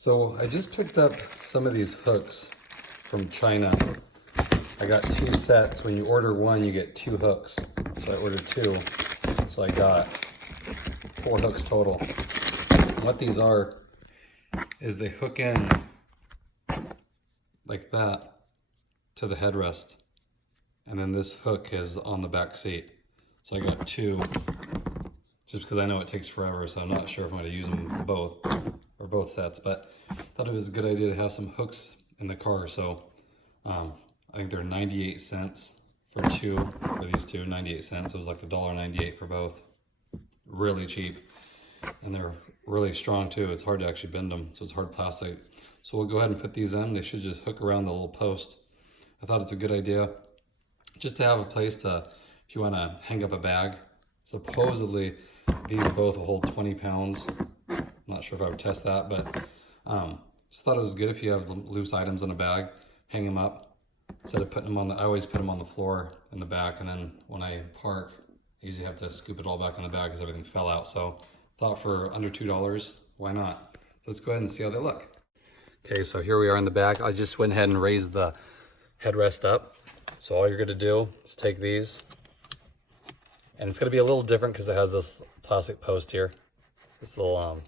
So I just picked up some of these hooks from China. I got 2 sets. When you order one, you get 2 hooks. So I ordered 2. So I got 4 hooks total. And what these are is they hook in like that to the headrest. And then this hook is on the back seat. So I got 2 just because I know it takes forever. So I'm not sure if I'm going to use them both or both sets, but I thought it was a good idea to have some hooks in the car. So I think they're 98 cents for these two, 98 cents. It was like $1.98 for both. Really cheap. And they're really strong too. It's hard to actually bend them, so it's hard plastic. So we'll go ahead and put these in. They should just hook around the little post. I thought it's a good idea just to have a place to, if you want to hang up a bag. Supposedly these both will hold 20 pounds. I'm not sure if I would test that, but just thought it was good if you have loose items in a bag, hang them up. Instead of putting them on I always put them on the floor in the back, and then when I park, I usually have to scoop it all back in the bag because everything fell out. So thought for under $2, why not? Let's go ahead and see how they look. Okay, so here we are in the back. I just went ahead and raised the headrest up. So all you're gonna do is take these, and it's gonna be a little different because it has this plastic post here. This little,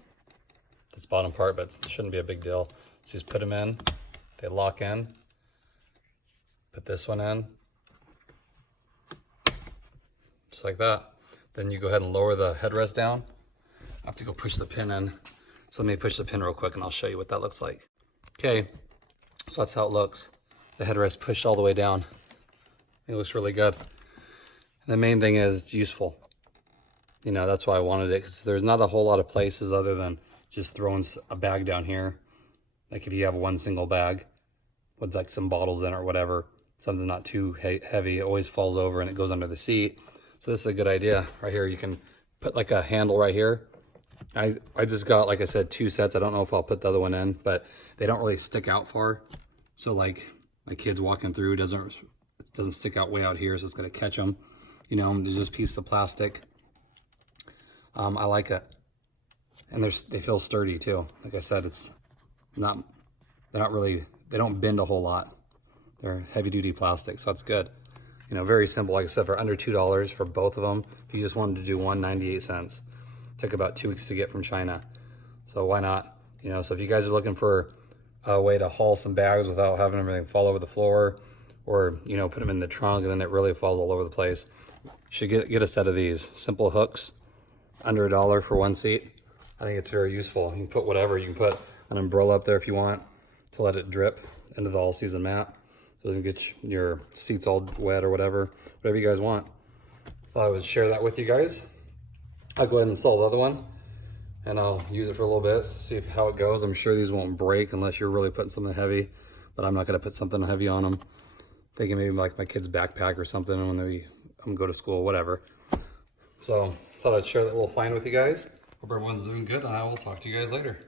this bottom part, but it shouldn't be a big deal. So just put them in, they lock in. Put this one in, just like that. Then you go ahead and lower the headrest down. I have to go push the pin in. So let me push the pin real quick and I'll show you what that looks like. Okay, so that's how it looks. The headrest pushed all the way down. It looks really good. And the main thing is it's useful. You know, that's why I wanted it, because there's not a whole lot of places other than just throwing a bag down here. Like if you have one single bag with like some bottles in it or whatever, something not too heavy, it always falls over and it goes under the seat. So this is a good idea. Right here, you can put like a handle right here. I just got, like I said, 2 sets. I don't know if I'll put the other one in, but they don't really stick out far. So like my kids walking through, it doesn't stick out way out here, so it's gonna catch them. You know, there's this piece of plastic. I like it. And they feel sturdy too. Like I said, they don't bend a whole lot. They're heavy duty plastic, so that's good. You know, very simple. Like I said, for under $2 for both of them. If you just wanted to do one, 98 cents. Took about 2 weeks to get from China. So why not? You know, so if you guys are looking for a way to haul some bags without having everything fall over the floor, or, you know, put them in the trunk and then it really falls all over the place, you should get a set of these. Simple hooks, under $1 for one seat. I think it's very useful. You can put whatever. You can put an umbrella up there if you want to let it drip into the all-season mat, so it doesn't get your seats all wet or whatever you guys want. Thought I would share that with you guys. I'll go ahead and install the other one, and I'll use it for a little bit, see how it goes. I'm sure these won't break unless you're really putting something heavy, but I'm not going to put something heavy on them. Thinking maybe like my kid's backpack or something when they go to school, whatever. So thought I'd share that little find with you guys. Hope everyone's doing good, and I will talk to you guys later.